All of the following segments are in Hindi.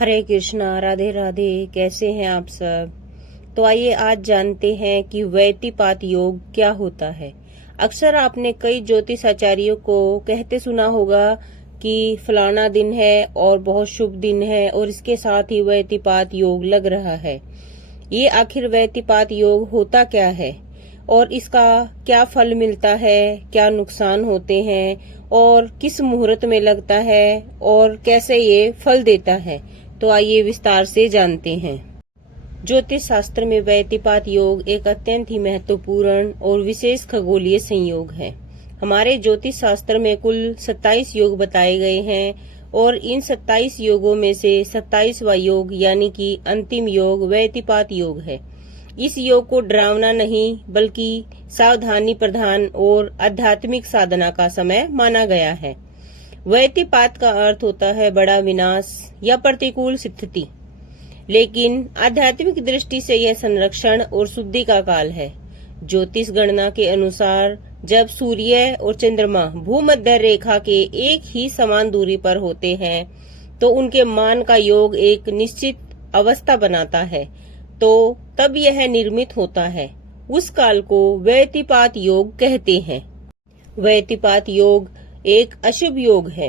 हरे कृष्णा, राधे राधे। कैसे हैं आप सब? तो आइए आज जानते हैं कि व्यतिपात योग क्या होता है। अक्सर आपने कई ज्योतिष आचार्यों को कहते सुना होगा कि फलाना दिन है और बहुत शुभ दिन है और इसके साथ ही व्यतिपात योग लग रहा है। ये आखिर व्यतिपात योग होता क्या है और इसका क्या फल मिलता है, क्या नुकसान होते हैं और किस मुहूर्त में लगता है और कैसे ये फल देता है, तो आइए विस्तार से जानते हैं। ज्योतिष शास्त्र में व्यतिपात योग एक अत्यंत ही महत्वपूर्ण और विशेष खगोलीय संयोग है। हमारे ज्योतिष शास्त्र में कुल 27 योग बताए गए हैं और इन 27 योगों में से 27वां योग यानी कि अंतिम योग व्यतिपात योग है। इस योग को डरावना नहीं बल्कि सावधानी प्रधान और आध्यात्मिक साधना का समय माना गया है। व्यतिपात का अर्थ होता है बड़ा विनाश या प्रतिकूल स्थिति, लेकिन आध्यात्मिक दृष्टि से यह संरक्षण और शुद्धि का काल है। ज्योतिष गणना के अनुसार जब सूर्य और चंद्रमा भूमध्य रेखा के एक ही समान दूरी पर होते हैं तो उनके मान का योग एक निश्चित अवस्था बनाता है, तो तब यह निर्मित होता है। उस काल को व्यतिपात योग कहते हैं। व्यतिपात योग एक अशुभ योग है।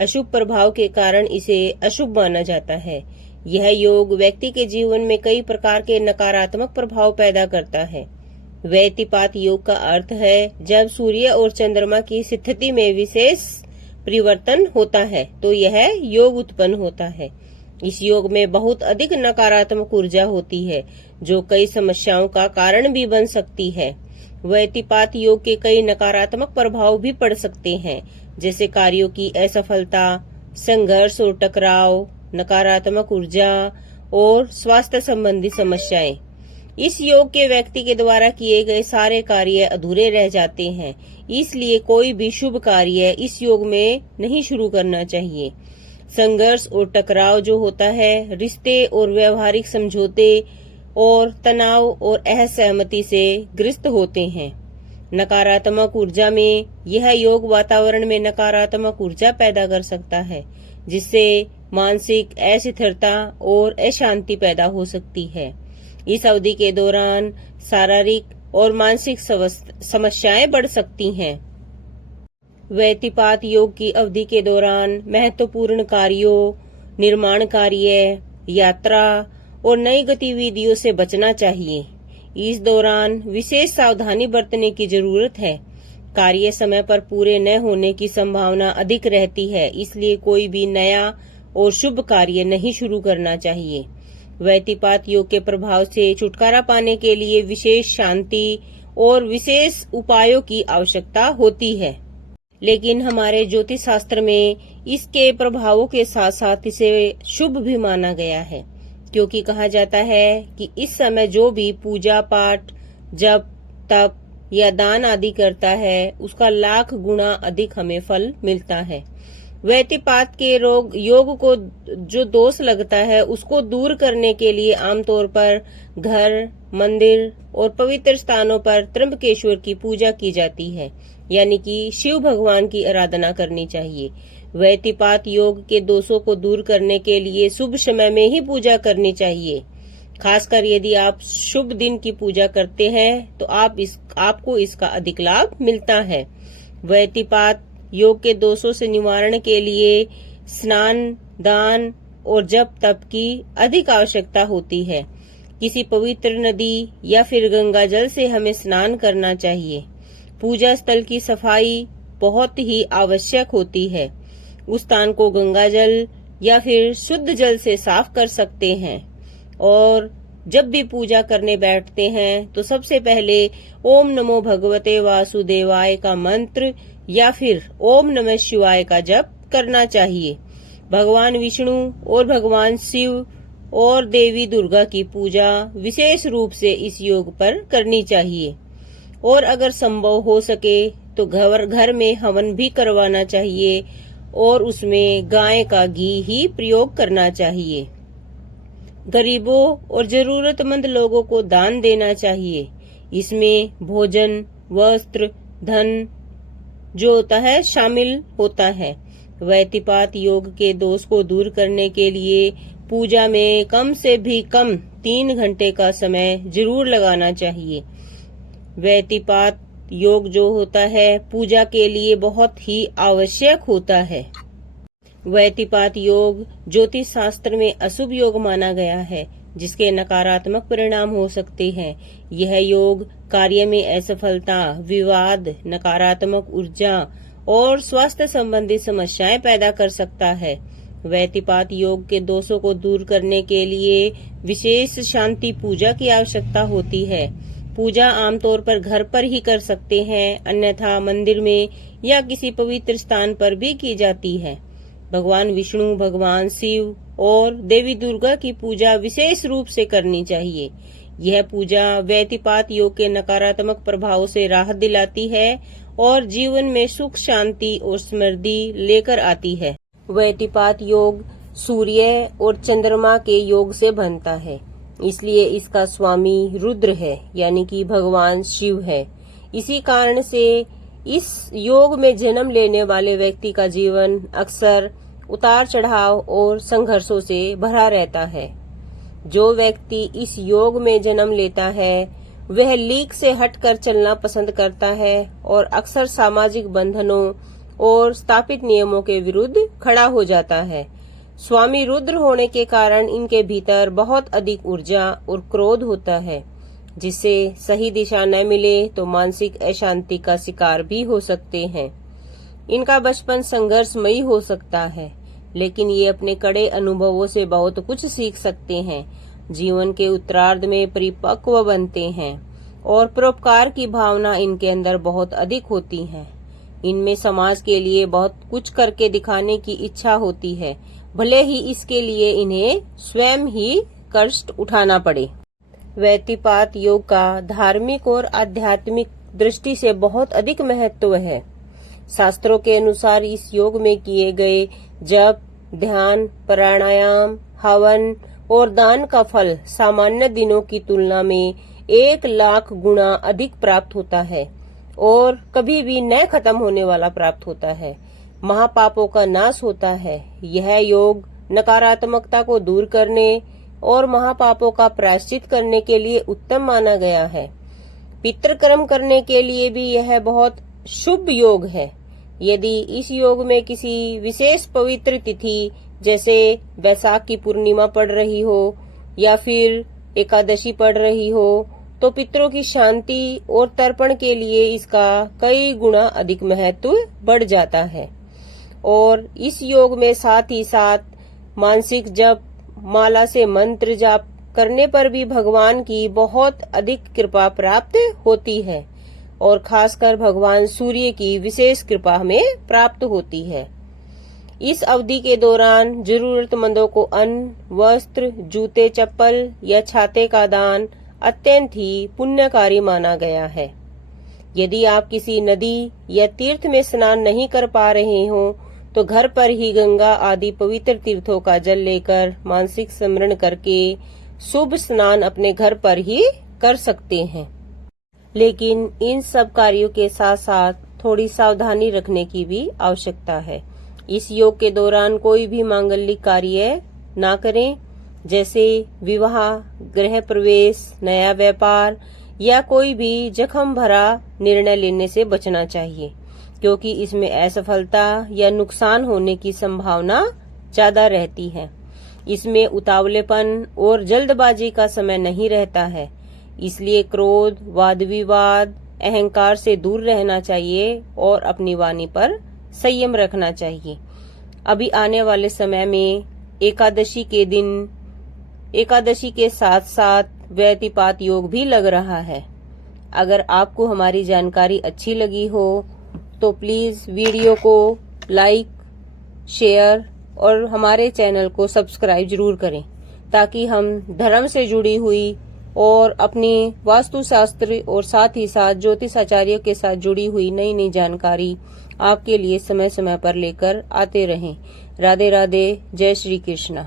अशुभ प्रभाव के कारण इसे अशुभ माना जाता है। यह योग व्यक्ति के जीवन में कई प्रकार के नकारात्मक प्रभाव पैदा करता है। व्यतिपात योग का अर्थ है जब सूर्य और चंद्रमा की स्थिति में विशेष परिवर्तन होता है तो यह योग उत्पन्न होता है। इस योग में बहुत अधिक नकारात्मक ऊर्जा होती है जो कई समस्याओं का कारण भी बन सकती है। व्यतिपात योग के कई नकारात्मक प्रभाव भी पड़ सकते हैं, जैसे कार्यों की असफलता, संघर्ष और टकराव, नकारात्मक ऊर्जा और स्वास्थ्य संबंधी समस्याएं। इस योग के व्यक्ति के द्वारा किए गए सारे कार्य अधूरे रह जाते हैं, इसलिए कोई भी शुभ कार्य इस योग में नहीं शुरू करना चाहिए। संघर्ष और टकराव जो होता है रिश्ते और व्यवहारिक समझौते और तनाव और असहमति से ग्रस्त होते हैं। नकारात्मक ऊर्जा में यह योग वातावरण में नकारात्मक ऊर्जा पैदा कर सकता है, जिससे मानसिक अस्थिरता और अशांति पैदा हो सकती है। इस अवधि के दौरान शारीरिक और मानसिक समस्याएं बढ़ सकती हैं। व्यतिपात योग की अवधि के दौरान महत्वपूर्ण कार्यों, निर्माण कार्य, यात्रा और नई गतिविधियों से बचना चाहिए। इस दौरान विशेष सावधानी बरतने की जरूरत है। कार्य समय पर पूरे न होने की संभावना अधिक रहती है, इसलिए कोई भी नया और शुभ कार्य नहीं शुरू करना चाहिए। व्यतिपात योग के प्रभाव से छुटकारा पाने के लिए विशेष शांति और विशेष उपायों की आवश्यकता होती है, लेकिन हमारे ज्योतिष शास्त्र में इसके प्रभावों के साथ साथ इसे शुभ भी माना गया है, क्योंकि कहा जाता है कि इस समय जो भी पूजा पाठ, जप, तप या दान आदि करता है उसका लाख गुना अधिक हमें फल मिलता है। व्यतिपात के योग को जो दोष लगता है उसको दूर करने के लिए आमतौर पर घर, मंदिर और पवित्र स्थानों पर त्र्यंबकेश्वर की पूजा की जाती है, यानी कि शिव भगवान की आराधना करनी चाहिए। व्यतिपात योग के दोषों को दूर करने के लिए शुभ समय में ही पूजा करनी चाहिए। खासकर यदि आप शुभ दिन की पूजा करते हैं तो आपको इसका अधिक लाभ मिलता है। व्यतिपात योग के दोषों से निवारण के लिए स्नान, दान और जप तप की अधिक आवश्यकता होती है। किसी पवित्र नदी या फिर गंगा जल से हमें स्नान करना चाहिए। पूजा स्थल की सफाई बहुत ही आवश्यक होती है। उस स्थान को गंगा जल या फिर शुद्ध जल से साफ कर सकते हैं। और जब भी पूजा करने बैठते हैं तो सबसे पहले ओम नमो भगवते वासुदेवाय का मंत्र या फिर ओम नमः शिवाय का जप करना चाहिए। भगवान विष्णु और भगवान शिव और देवी दुर्गा की पूजा विशेष रूप से इस योग पर करनी चाहिए। और अगर संभव हो सके तो घर में हवन भी करवाना चाहिए और उसमें गाय का घी ही प्रयोग करना चाहिए। गरीबों और जरूरतमंद लोगों को दान देना चाहिए। इसमें भोजन, वस्त्र, धन जो होता है शामिल होता है। व्यतिपात योग के दोष को दूर करने के लिए पूजा में कम से भी कम 3 घंटे का समय जरूर लगाना चाहिए। व्यतिपात योग जो होता है पूजा के लिए बहुत ही आवश्यक होता है। व्यतिपात योग ज्योतिष शास्त्र में अशुभ योग माना गया है, जिसके नकारात्मक परिणाम हो सकते हैं। यह योग कार्य में असफलता, विवाद, नकारात्मक ऊर्जा और स्वास्थ्य संबंधी समस्याएं पैदा कर सकता है। व्यतिपात योग के दोषों को दूर करने के लिए विशेष शांति पूजा की आवश्यकता होती है। पूजा आमतौर पर घर पर ही कर सकते हैं, अन्यथा मंदिर में या किसी पवित्र स्थान पर भी की जाती है। भगवान विष्णु, भगवान शिव और देवी दुर्गा की पूजा विशेष रूप से करनी चाहिए। यह पूजा व्यतिपात योग के नकारात्मक प्रभाव से राहत दिलाती है और जीवन में सुख, शांति और समृद्धि लेकर आती है। व्यतिपात योग सूर्य और चंद्रमा के योग से बनता है, इसलिए इसका स्वामी रुद्र है, यानी कि भगवान शिव है। इसी कारण से इस योग में जन्म लेने वाले व्यक्ति का जीवन अक्सर उतार चढ़ाव और संघर्षों से भरा रहता है। जो व्यक्ति इस योग में जन्म लेता है वह लीक से हटकर चलना पसंद करता है और अक्सर सामाजिक बंधनों और स्थापित नियमों के विरुद्ध खड़ा हो जाता है। स्वामी रुद्र होने के कारण इनके भीतर बहुत अधिक ऊर्जा और क्रोध होता है, जिससे सही दिशा न मिले तो मानसिक अशांति का शिकार भी हो सकते हैं। इनका बचपन संघर्षमयी हो सकता है, लेकिन ये अपने कड़े अनुभवों से बहुत कुछ सीख सकते हैं। जीवन के उत्तरार्ध में परिपक्व बनते हैं और परोपकार की भावना इनके अंदर बहुत अधिक होती है। इनमें समाज के लिए बहुत कुछ करके दिखाने की इच्छा होती है, भले ही इसके लिए इन्हें स्वयं ही कष्ट उठाना पड़े। व्यतिपात योग का धार्मिक और आध्यात्मिक दृष्टि से बहुत अधिक महत्व है। शास्त्रों के अनुसार इस योग में किए गए जप, ध्यान, प्राणायाम, हवन और दान का फल सामान्य दिनों की तुलना में 1,00,000 गुना अधिक प्राप्त होता है और कभी भी न खत्म होने वाला प्राप्त होता है। महापापों का नाश होता है। यह योग नकारात्मकता को दूर करने और महापापों का प्रायश्चित करने के लिए उत्तम माना गया है। पितृकर्म करने के लिए भी यह बहुत शुभ योग है। यदि इस योग में किसी विशेष पवित्र तिथि जैसे वैशाख की पूर्णिमा पड़ रही हो या फिर एकादशी पड़ रही हो तो पितरों की शांति और तर्पण के लिए इसका कई गुना अधिक महत्व बढ़ जाता है। और इस योग में साथ ही साथ मानसिक जप, माला से मंत्र जाप करने पर भी भगवान की बहुत अधिक कृपा प्राप्त होती है और खासकर भगवान सूर्य की विशेष कृपा हमें प्राप्त होती है। इस अवधि के दौरान जरूरतमंदों को अन्न, वस्त्र, जूते, चप्पल या छाते का दान अत्यंत ही पुण्यकारी माना गया है। यदि आप किसी नदी या तीर्थ में स्नान नहीं कर पा रहे हो तो घर पर ही गंगा आदि पवित्र तीर्थों का जल लेकर मानसिक स्मरण करके शुभ स्नान अपने घर पर ही कर सकते हैं। लेकिन इन सब कार्यों के साथ साथ थोड़ी सावधानी रखने की भी आवश्यकता है। इस योग के दौरान कोई भी मांगलिक कार्य ना करें, जैसे विवाह, गृह प्रवेश, नया व्यापार या कोई भी जख्म भरा निर्णय लेने से बचना चाहिए, क्योंकि इसमें असफलता या नुकसान होने की संभावना ज्यादा रहती है। इसमें उतावलेपन और जल्दबाजी का समय नहीं रहता है, इसलिए क्रोध, वाद विवाद, अहंकार से दूर रहना चाहिए और अपनी वाणी पर संयम रखना चाहिए। अभी आने वाले समय में एकादशी के दिन एकादशी के साथ साथ व्यतिपात योग भी लग रहा है। अगर आपको हमारी जानकारी अच्छी लगी हो तो प्लीज वीडियो को लाइक, शेयर और हमारे चैनल को सब्सक्राइब जरूर करें, ताकि हम धर्म से जुड़ी हुई और अपनी वास्तुशास्त्र और साथ ही साथ ज्योतिष आचार्यों के साथ जुड़ी हुई नई नई जानकारी आपके लिए समय समय पर लेकर आते रहें। राधे राधे, जय श्री कृष्णा।